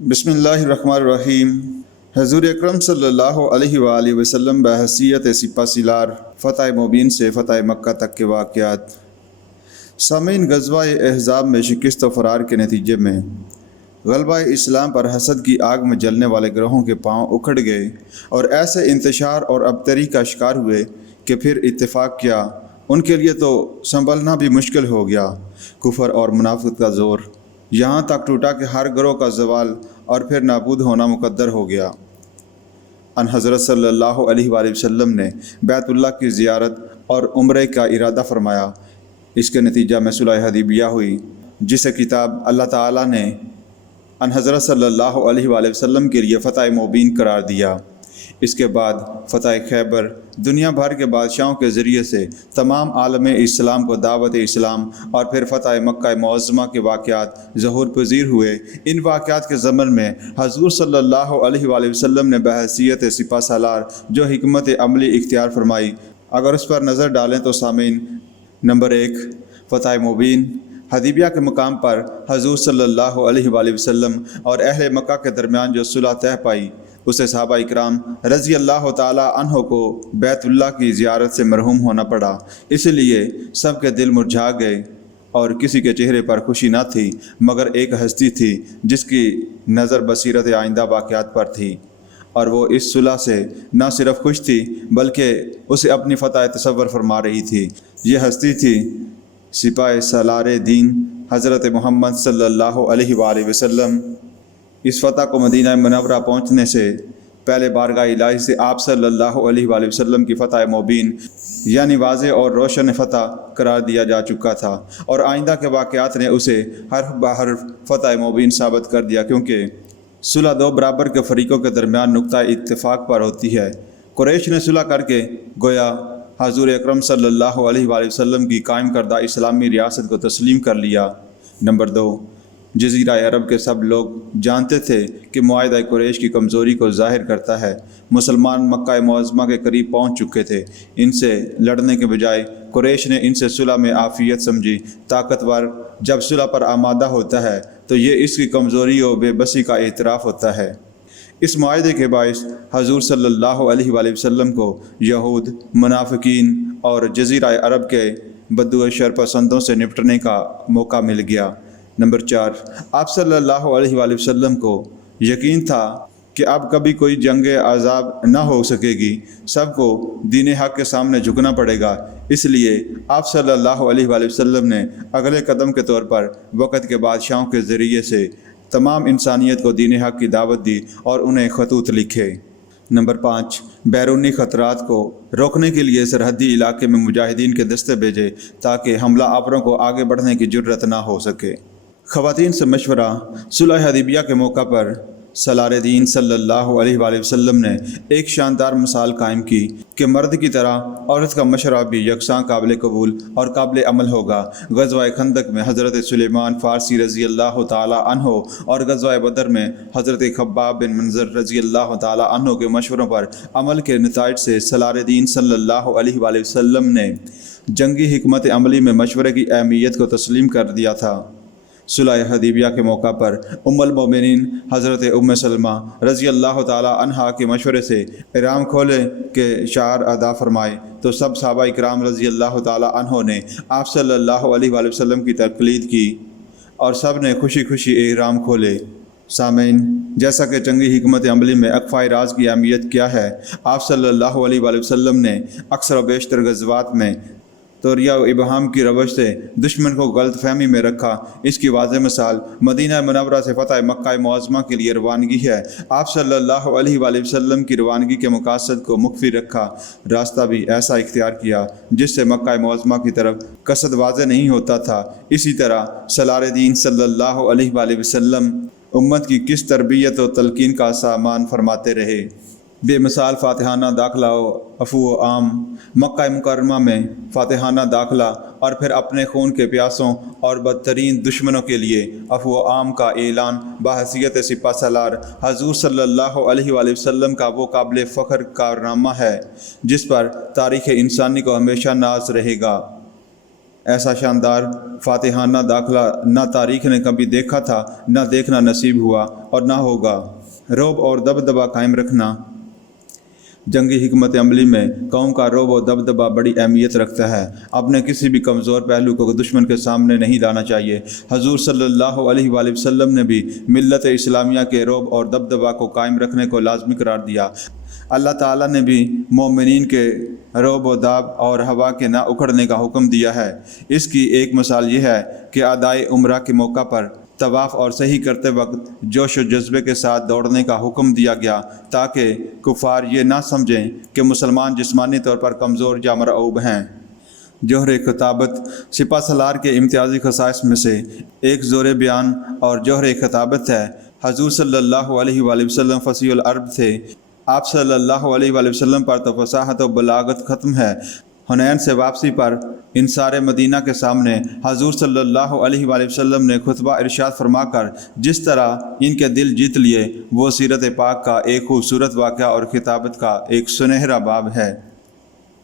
بسم اللہ الرحمن الرحیم۔ حضور اکرم صلی اللہ علیہ وآلہ وسلم بحیثیت سپہ سالار فتح مبین سے فتح مکہ تک کے واقعات۔ سامعین، غزوہ احزاب میں شکست و فرار کے نتیجے میں غلبہ اسلام پر حسد کی آگ میں جلنے والے گروہوں کے پاؤں اکھڑ گئے اور ایسے انتشار اور ابتری کا شکار ہوئے کہ پھر اتفاق کیا ان کے لیے تو سنبھلنا بھی مشکل ہو گیا۔ کفر اور منافقت کا زور یہاں تک ٹوٹا کہ ہر گروہ کا زوال اور پھر نابود ہونا مقدر ہو گیا۔ ان حضرت صلی اللہ علیہ وآلہ وسلم نے بیت اللہ کی زیارت اور عمرے کا ارادہ فرمایا۔ اس کے نتیجہ میں صلح حدیبیہ ہوئی، جسے کتاب اللہ تعالیٰ نے ان حضرت صلی اللہ علیہ وآلہ وسلم کے لیے فتح مبین قرار دیا۔ اس کے بعد فتح خیبر دنیا بھر کے بادشاہوں کے ذریعے سے تمام عالم اسلام کو دعوت اسلام اور پھر فتح مکہ معظمہ کے واقعات ظہور پذیر ہوئے۔ ان واقعات کے ضمن میں حضور صلی اللہ علیہ وآلہ وسلم نے بحیثیت سپہ سالار جو حکمت عملی اختیار فرمائی، اگر اس پر نظر ڈالیں تو سامعین، نمبر 1، فتح مبین۔ حدیبیہ کے مقام پر حضور صلی اللہ علیہ وآلہ وسلم اور اہل مکہ کے درمیان جو صلح طے پائی، اسے صحابہ اکرام رضی اللہ تعالیٰ عنہ کو بیت اللہ کی زیارت سے محروم ہونا پڑا۔ اس لیے سب کے دل مرجھا گئے اور کسی کے چہرے پر خوشی نہ تھی، مگر ایک ہستی تھی جس کی نظر بصیرت آئندہ واقعات پر تھی، اور وہ اس صلح سے نہ صرف خوش تھی بلکہ اسے اپنی فتح تصور فرما رہی تھی۔ یہ ہستی تھی سپہ سالار دین حضرت محمد صلی اللہ علیہ وآلہ وسلم۔ اس فتح کو مدینہ منورہ پہنچنے سے پہلے بارگاہ الہی سے آپ صلی اللہ علیہ وآلہ وسلم کی فتح مبین یعنی واضح اور روشن فتح قرار دیا جا چکا تھا، اور آئندہ کے واقعات نے اسے حرف بحرف فتح مبین ثابت کر دیا، کیونکہ صلح دو برابر کے فریقوں کے درمیان نقطہ اتفاق پر ہوتی ہے۔ قریش نے صلح کر کے گویا حضور اکرم صلی اللہ علیہ وآلہ وسلم کی قائم کردہ اسلامی ریاست کو تسلیم کر لیا۔ نمبر 2، جزیرہ عرب کے سب لوگ جانتے تھے کہ معاہدہ قریش کی کمزوری کو ظاہر کرتا ہے۔ مسلمان مکہ معظمہ کے قریب پہنچ چکے تھے۔ ان سے لڑنے کے بجائے قریش نے ان سے صلح میں عافیت سمجھی۔ طاقتور جب صلح پر آمادہ ہوتا ہے تو یہ اس کی کمزوری و بے بسی کا اعتراف ہوتا ہے۔ اس معاہدے کے باعث حضور صلی اللہ علیہ وآلہ وسلم کو یہود، منافقین اور جزیرہ عرب کے بدو شر پسندوں سے نپٹنے کا موقع مل گیا۔ نمبر 4، آپ صلی اللہ علیہ وآلہ وسلم کو یقین تھا کہ اب کبھی کوئی جنگ عذاب نہ ہو سکے گی، سب کو دین حق کے سامنے جھکنا پڑے گا۔ اس لیے آپ صلی اللہ علیہ وآلہ وسلم نے اگلے قدم کے طور پر وقت کے بادشاہوں کے ذریعے سے تمام انسانیت کو دین حق کی دعوت دی اور انہیں خطوط لکھے۔ نمبر 5، بیرونی خطرات کو روکنے کے لیے سرحدی علاقے میں مجاہدین کے دستے بھیجے تاکہ حملہ آوروں کو آگے بڑھنے کی جرأت نہ ہو سکے۔ خواتین سے مشورہ۔ صلح حدیبیہ کے موقع پر سالار دین صلی اللہ علیہ وآلہ وسلم نے ایک شاندار مثال قائم کی کہ مرد کی طرح عورت کا مشورہ بھی یکساں قابل قبول اور قابل عمل ہوگا۔ غزوہ خندق میں حضرت سلیمان فارسی رضی اللہ تعالی عنہ اور غزوہ بدر میں حضرت خباب بن منظر رضی اللہ تعالی عنہ کے مشوروں پر عمل کے نتائج سے سالار دین صلی اللہ علیہ وآلہ وسلم نے جنگی حکمت عملی میں مشورے کی اہمیت کو تسلیم کر دیا تھا۔ صلح حدیبیہ کے موقع پر ام المومنین حضرت ام سلمہ رضی اللہ تعالی عنہا کے مشورے سے احرام کھولے کے شعار ادا فرمائے تو سب صحابہ اکرام رضی اللہ تعالی عنہ نے آپ صلی اللہ علیہ وآلہ وسلم کی تقلید کی اور سب نے خوشی خوشی احرام کھولے۔ سامعین، جیسا کہ جنگی حکمت عملی میں اقفائے راز کی اہمیت کیا ہے، آپ صلی اللہ علیہ وآلہ وسلم نے اکثر و بیشتر غزوات میں توریہ و ابہام کی روش سے دشمن کو غلط فہمی میں رکھا۔ اس کی واضح مثال مدینہ منورہ سے فتح مکہ معظمہ کے لیے روانگی ہے۔ آپ صلی اللہ علیہ وآلہ وسلم کی روانگی کے مقاصد کو مخفی رکھا، راستہ بھی ایسا اختیار کیا جس سے مکہ معظمہ کی طرف قصد واضح نہیں ہوتا تھا۔ اسی طرح سالار دین صلی اللہ علیہ وآلہ وسلم امت کی کس تربیت و تلقین کا سامان فرماتے رہے۔ بے مثال فاتحانہ داخلہ و عفو و عام۔ مکہ مکرمہ میں فاتحانہ داخلہ اور پھر اپنے خون کے پیاسوں اور بدترین دشمنوں کے لیے عفو و عام کا اعلان بحیثیت سپہ سالار حضور صلی اللہ علیہ وآلہ وسلم کا وہ قابل فخر کارنامہ ہے جس پر تاریخ انسانی کو ہمیشہ ناز رہے گا۔ ایسا شاندار فاتحانہ داخلہ نہ تاریخ نے کبھی دیکھا تھا، نہ دیکھنا نصیب ہوا اور نہ ہوگا۔ رعب اور دبدبہ قائم رکھنا۔ جنگی حکمت عملی میں قوم کا رعب و دبدبہ بڑی اہمیت رکھتا ہے۔ اپنے کسی بھی کمزور پہلو کو دشمن کے سامنے نہیں لانا چاہیے۔ حضور صلی اللہ علیہ وآلہ وسلم نے بھی ملت اسلامیہ کے رعب اور دبدبہ کو قائم رکھنے کو لازمی قرار دیا۔ اللہ تعالیٰ نے بھی مومنین کے رعب و داب اور ہوا کے نہ اکھڑنے کا حکم دیا ہے۔ اس کی ایک مثال یہ ہے کہ ادائے عمرہ کے موقع پر طواف اور صحیح کرتے وقت جوش و جذبے کے ساتھ دوڑنے کا حکم دیا گیا تاکہ کفار یہ نہ سمجھیں کہ مسلمان جسمانی طور پر کمزور یا مرعوب ہیں۔ جوہر خطابت سپہ سالار کے امتیازی خصائص میں سے ایک زور بیان اور جوہر خطابت ہے۔ حضور صلی اللہ علیہ وآلہ وسلم فصیح العرب تھے۔ آپ صلی اللہ علیہ وآلہ وسلم پر تو فصاحت و بلاغت ختم ہے۔ حنین سے واپسی پر انصار مدینہ کے سامنے حضور صلی اللہ علیہ وآلہ وسلم نے خطبہ ارشاد فرما کر جس طرح ان کے دل جیت لیے، وہ سیرت پاک کا ایک خوبصورت واقعہ اور خطابت کا ایک سنہرا باب ہے۔